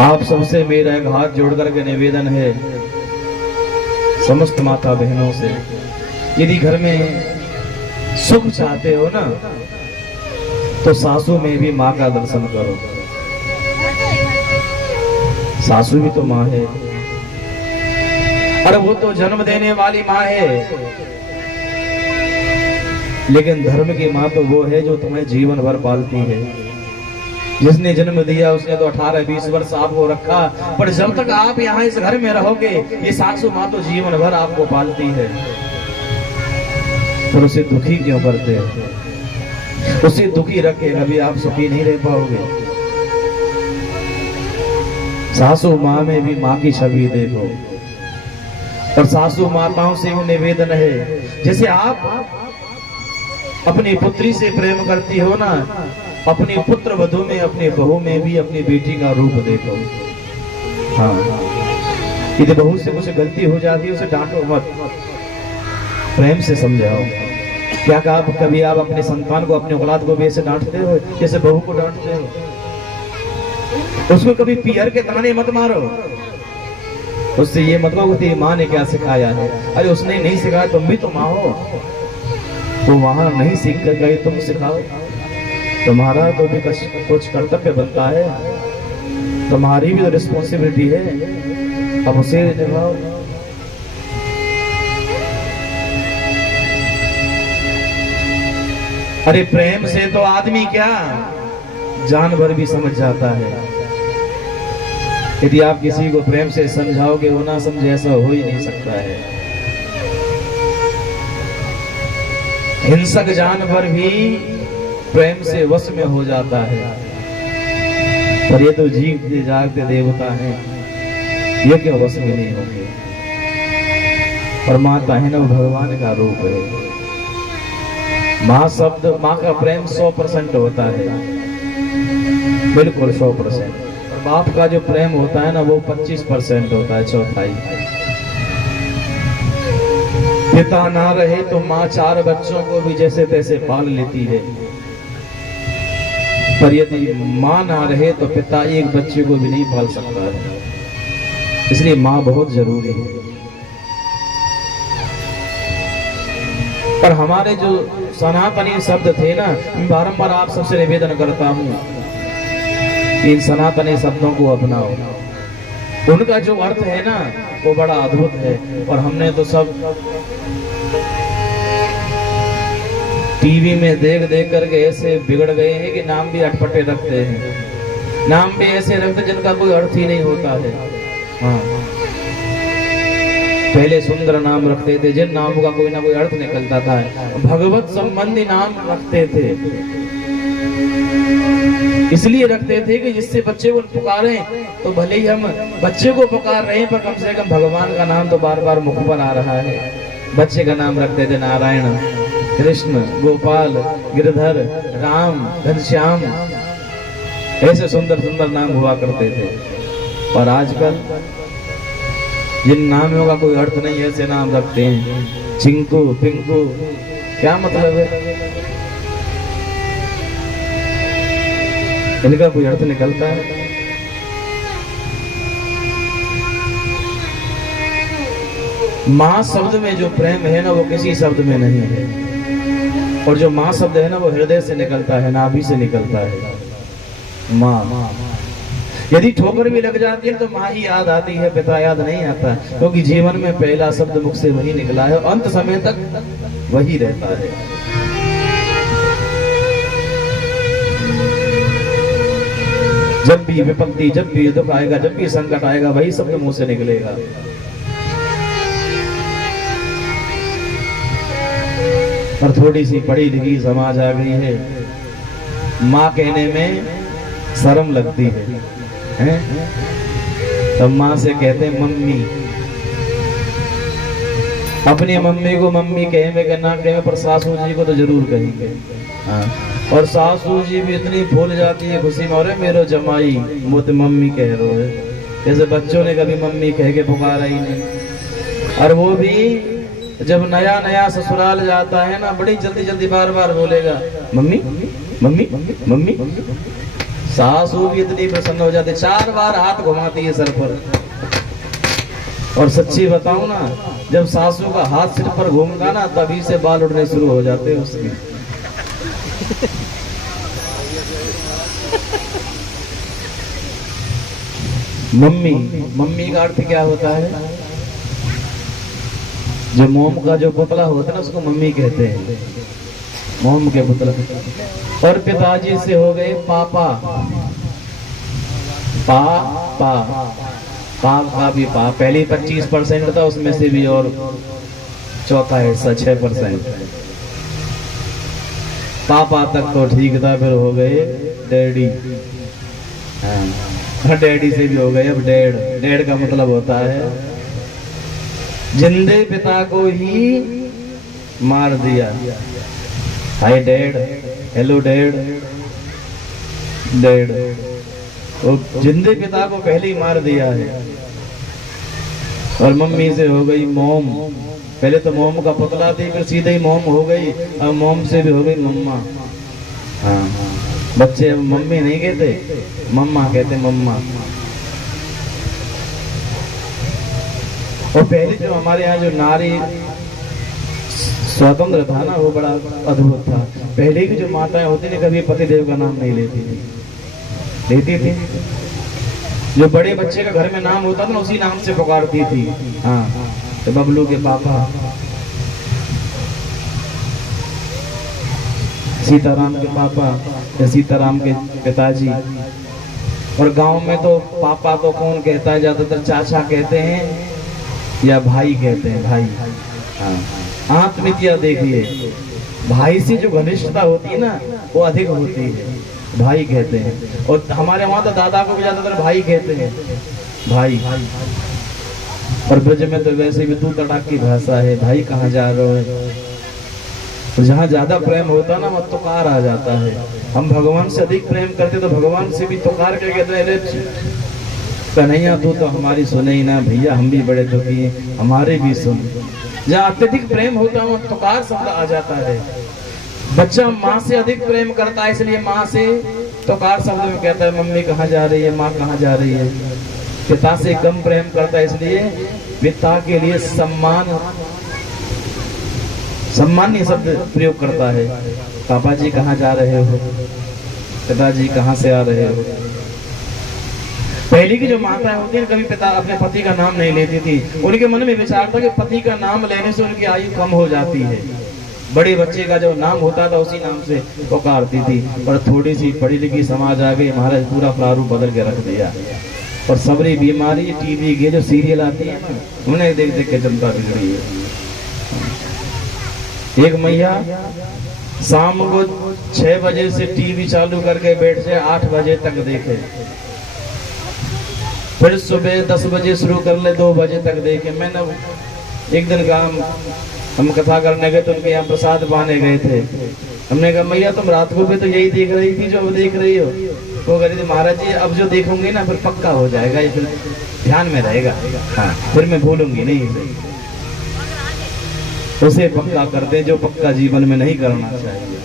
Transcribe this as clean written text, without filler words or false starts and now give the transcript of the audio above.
आप सबसे मेरा एक हाथ जोड़ करके निवेदन है, समस्त माता बहनों से, यदि घर में सुख चाहते हो ना तो सासू में भी माँ का दर्शन करो। सासू भी तो माँ है, अरे वो तो जन्म देने वाली माँ है, लेकिन धर्म की माँ तो वो है जो तुम्हें जीवन भर पालती है। जिसने जन्म दिया उसने तो 18-20 वर्ष आपको रखा, पर जब तक आप यहाँ इस घर में रहोगे ये सासू माँ तो जीवन भर आपको पालती है। पर उसे दुखी क्यों करते हैं? उसे दुखी रख के कभी आप सुखी नहीं रह पाओगे। सासू माँ में भी माँ की छवि देखो। और सासू माताओं से वो निवेदन है, जैसे आप अपनी पुत्री से प्रेम करती हो ना, अपनी पुत्र वधू में, अपनी बहू में भी अपनी बेटी का रूप देखो। हाँ, यदि बहू से कुछ गलती हो जाती है उसे डांटो मत, प्रेम से समझाओ। क्या आप कभी आप अपने संतान को, अपने औलाद को भी ऐसे डांटते हो जैसे बहू को डांटते हो? उसको कभी पियर के ताने मत मारो, उससे ये मत कहो कि माँ ने क्या सिखाया है। अरे उसने नहीं सिखाया, तुम भी तो माँ हो, वो वहां नहीं सीख कर गई, तुम सिखाओ। तुम्हारा तो भी कुछ कर्तव्य बनता है, तुम्हारी भी तो रिस्पॉन्सिबिलिटी है, अब उसे निभाओ। अरे प्रेम से तो आदमी क्या जानवर भी समझ जाता है। यदि आप किसी को प्रेम से समझाओगे वो ना समझे, ऐसा हो ही नहीं सकता है। हिंसक जानवर भी प्रेम से वश में हो जाता है, पर ये तो जीवते जागते देवता हैं, ये क्यों वश में नहीं होंगे? और माता है ना, भगवान का रूप है। माँ शब्द, माँ का प्रेम 100% होता है, बिल्कुल 100%। और बाप का जो प्रेम होता है ना वो 25% होता है, चौथाई। पिता ना रहे तो माँ 4 बच्चों को भी जैसे तैसे पाल लेती है, पर यदि माँ ना रहे तो पिता एक बच्चे को भी नहीं पाल सकता है। इसलिए माँ बहुत जरूरी है। पर हमारे जो सनातनी शब्द थे ना, मैं बारंबार आप सबसे निवेदन करता हूँ, इन सनातनी शब्दों को अपनाओ। उनका जो अर्थ है ना वो बड़ा अद्भुत है। और हमने तो सब टीवी में देख देख करके ऐसे बिगड़ गए हैं कि नाम भी अटपटे रखते हैं, नाम भी ऐसे रखते जिनका कोई अर्थ ही नहीं होता है। हाँ, पहले सुंदर नाम रखते थे जिन नामों का कोई ना कोई अर्थ निकलता था। भगवत संबंधी नाम रखते थे, इसलिए रखते थे कि जिससे बच्चे को पुकारे तो भले ही हम बच्चे को पुकार रहे हैं, पर कम से कम भगवान का नाम तो बार बार मुख पर आ रहा है। बच्चे का नाम रखते थे नारायण, कृष्ण, गोपाल, गिरधर, राम, घनश्याम, ऐसे सुंदर सुंदर नाम हुआ करते थे। पर आजकल जिन नामों का कोई अर्थ नहीं ऐसे नाम रखते हैं। चिंकू, पिंकू, क्या मतलब है? इनका कोई अर्थ निकलता है? माँ शब्द में जो प्रेम है ना वो किसी शब्द में नहीं है। और जो माँ शब्द है ना वो हृदय से निकलता है, नाभि से निकलता है। माँ, यदि ठोकर भी लग जाती है तो माँ ही याद आती है, पिता याद नहीं आता, क्योंकि जीवन में पहला शब्द मुख से वही निकला है, अंत समय तक वही रहता है। जब भी विपत्ति, जब भी दुख आएगा, जब भी संकट आएगा, वही शब्द मुंह से निकलेगा। और थोड़ी सी पढ़ी लिखी समाज आ गई है, माँ कहने में शर्म लगती है, तब माँ से कहते हैं मम्मी। अपनी मम्मी को मम्मी कहेंगे कि ना कहें, पर सासू जी को तो जरूर कहेंगे। हाँ, और सासू जी भी इतनी भूल जाती है खुशी में, अरे मेरो जमाई मुझे मम्मी कह रहे है, जैसे बच्चों ने कभी मम्मी कह के पुकारा ही नहीं। और वो भी जब नया नया ससुराल जाता है ना, बड़ी जल्दी जल्दी बार बार बोलेगा मम्मी मम्मी मम्मी। सासू भी इतनी प्रसन्न हो जाती, 4 बार हाथ घुमाती है सर पर। और सच्ची बताऊं ना, जब सासू का हाथ सिर पर घूमता ना, तभी से बाल उड़ने शुरू हो जाते हैं उसके। मम्मी, मम्मी का अर्थ क्या होता है? जो मोम का जो पुतला होता है ना, उसको मम्मी कहते हैं, मोम के पुतला। और पिताजी से हो गए पापा, पा पा पा का भी पा। पहले 25% था, उसमें से भी और चौथा हिस्सा 6%। पापा तक तो ठीक था, फिर हो गए डैडी। हाँ, डैडी से भी हो गए अब डैड। डैड का मतलब होता है जिंदे पिता को ही मार दिया। Hi dad, hello dad, dad. तो जिंदे पिता को पहले ही मार दिया है। और मम्मी से हो गई मोम। पहले तो मोम का पुतला थी, फिर सीधे ही मोम हो गई। अब मोम से भी हो गई मम्मा। हाँ, बच्चे अब मम्मी नहीं कहते, मम्मा कहते, मम्मा। और पहले जो हमारे यहाँ जो नारी स्वतंत्र था ना, वो बड़ा अद्भुत था। पहले की जो माताएं होती थी, कभी पतिदेव का नाम नहीं लेती थी। लेती थी, जो बड़े बच्चे का घर में नाम होता था ना, उसी नाम से पुकारती थी। हाँ, तो बबलू के पापा, सीताराम के पापा या सीताराम के पिताजी। और गांव में तो पापा तो कौन कहता है, ज्यादातर चाचा कहते हैं या भाई कहते हैं, भाई। हाँ, आत्मीयता देखिए, भाई से जो घनिष्ठता होती है ना, वो अधिक होती है, भाई कहते हैं। और हमारे वहां तो दादा को भी ज्यादातर भाई कहते हैं, भाई। और ब्रज में तो वैसे भी तू तड़ाक की भाषा है, भाई कहाँ जा रहे हो। जहाँ ज्यादा प्रेम होता है ना, वह तुकार आ जाता है। हम भगवान से अधिक प्रेम करते तो भगवान से भी तुकार के कहते हैं, कन्हैया तू तो हमारी सुने ही ना भैया, हम भी बड़े दुखी हैं, हमारे भी सुन। जहाँ अत्यधिक प्रेम होता है, वह तुकार शब्द आ जाता है। बच्चा माँ से अधिक प्रेम करता है, इसलिए माँ से तुकार शब्द में कहता है, मम्मी कहाँ जा रही है, माँ कहाँ जा रही है। पिता से कम प्रेम करता है, इसलिए पिता के लिए सम्मानीय शब्द प्रयोग करता है। पापा जी कहाँ जा रहे हो, पिताजी कहाँ से आ रहे हो। पहले की जो माताएं होती हैं, कभी पिता अपने पति का नाम नहीं लेती थी। उनके मन में विचार था कि पति का नाम लेने से उनकी आयु कम हो जाती है। बड़े बच्चे का जो नाम होता था, उसी नाम से पुकारती थी। पर थोड़ी सी पढ़ी लिखी समाज आ गई, महाराज पूरा प्रारूप बदल के रख दिया। और सबरी बीमारी टीवी की जो सीरियल आती है ना, उन्हें देख देख के जनता बिगड़ी है। एक मैया शाम को 6 बजे से टीवी चालू करके बैठ जाए, 8 बजे तक देखे। फिर सुबह 10 बजे शुरू कर ले, 2 बजे तक देखे। मैंने एक दिन कहा, हम कथा करने गए तो उनके यहाँ प्रसाद पाने गए थे। हमने कहा मैया तुम रात को भी तो यही देख रही थी जो देख रही हो। वो कह रही थी महाराज जी अब जो देखूंगी ना फिर पक्का हो जाएगा, ये फिर ध्यान में रहेगा। हाँ, फिर मैं भूलूंगी नहीं। उसे पक्का करते जो पक्का जीवन में नहीं करना चाहिए।